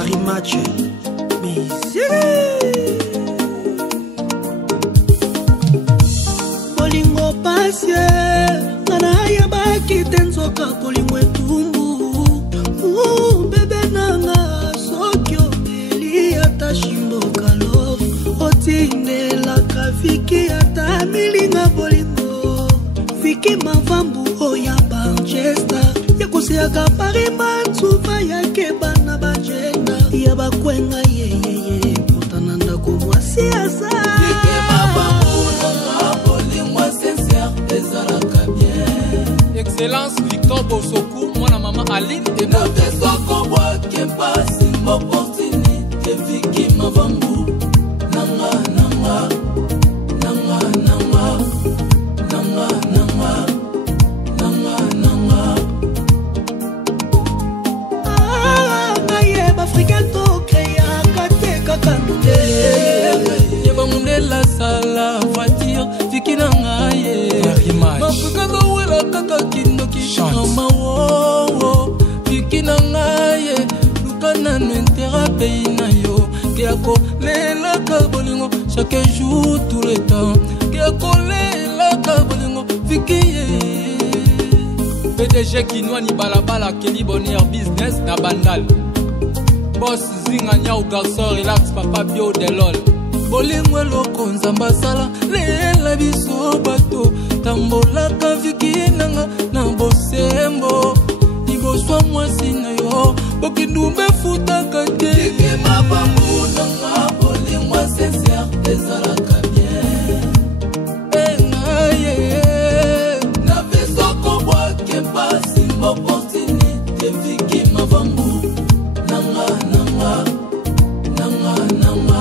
Paris Match. Bolingo pasie Nana baki tenzoka bolingo etumbu Bebe nanga sokyo Eli ata shimboka love Otine laka Viki ata milinga bolingo Viki mavambu oya Manchester Yakusiaka Paris Matsuva yake bana bajenda Yaba kwenga ye Potananda kumwasi asa Viki mavambu nanga bolingo sincère ezalaka bien. Excellence Victor Bosoku, moi la maman Aline et moi. Notesoko qui passe m'opportunité Viki mavambu nanga nanga nanga nanga nanga nanga nanga nanga. Naye Africain to créa kate kakanunde. Yeba mundela sala voiture Viki nanga ye. Africain to wela kaka kindoki mama wo Viki nanga ye. Lukana n'intera pays na yo. Kiako lela kabolingo chaque jour tout le temps. Kiako lela kabolingo Viki ye. PDG Kinoa ni balabala Kelly Bonheur Business na Bandal. Boss Zinga Nyao Garçon relax papa bio de lol. Bolingo loko nzamba sala lela biso bato tambola ka Viki nanga na bosembo iboswa mwasi na yo bokindumbe futa kate Viki mavambu nanga bolingo sincère ezalaka bien engaye na visoko bwake pasi opportunité Viki mavambu nanga nanga nanga nanga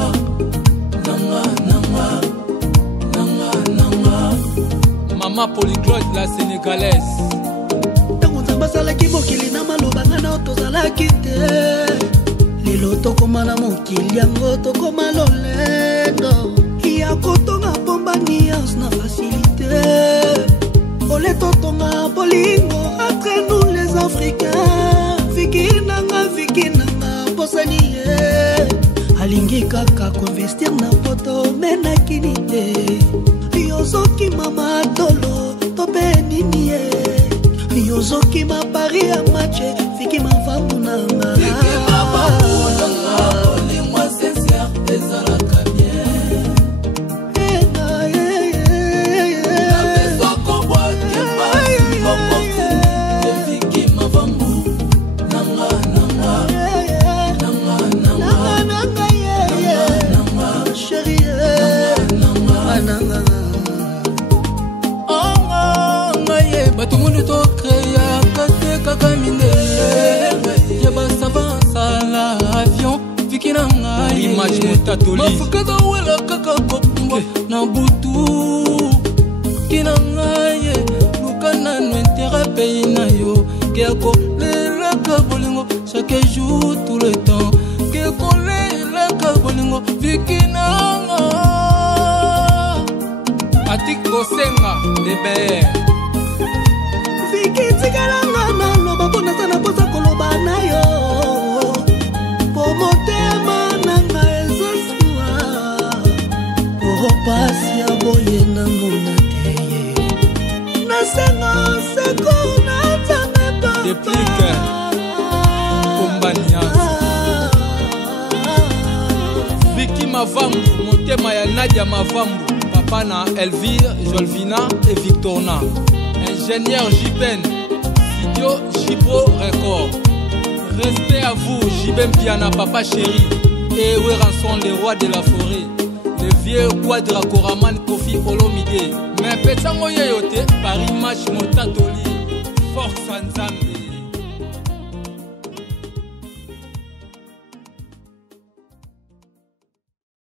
Maman polyglotte la sénégalaise. Tango nzambasala mokili na maloba ngana tozalaki te. Lelo tokoma na mokili yango tokoma lolendo. Ya kotonga bomba niance na facilité. Ole totonga bolingo entre nous les Africains. Viki nanga posani ye. Alingi kaka investir na poto mena kinite. Yozoki mama tolo tope nini ye. Yozoki ma Paris a matché Viki mavambu nanga. Viki mavambu nanga bolingo sincère ezalaka bien. Na visoko bwake pasi opportunité Viki mavambu nanga nanga nanga nanga nanga nanga chérie nanga. Bato mundu to créa kate kaka mindele ya basava sala avion Viki nanga ye. Image motatoli. Mafuka da wela kaka kopungwa na butu kinanga ye. Lukana n'intera pays na yo. Kiako lela ka bolingo chaque jour tout le temps. Kiako lela ka bolingo Viki nanga. Atik Kosenga de BR. Viki tikalanga na loba pona sana posa koloba na yo. Po motema nanga ezosua. Po pasi ya boye na mona teye. Na sengo seko na tame papa. Déplique Kombanias. Viki mavambu motema ya Nadia mavambu. Papa na Elvire, Jolvina et Victorna. Ingénieur Jiben, Studio Jibro Record. Respect à vous, Jiben Piana, papa chéri. Et Weranson, les rois de la forêt. Le vieux Quadra Koraman Kofi Olomide. Mais Petango Yoyote, Paris Match Motatoli. Force Nzambe.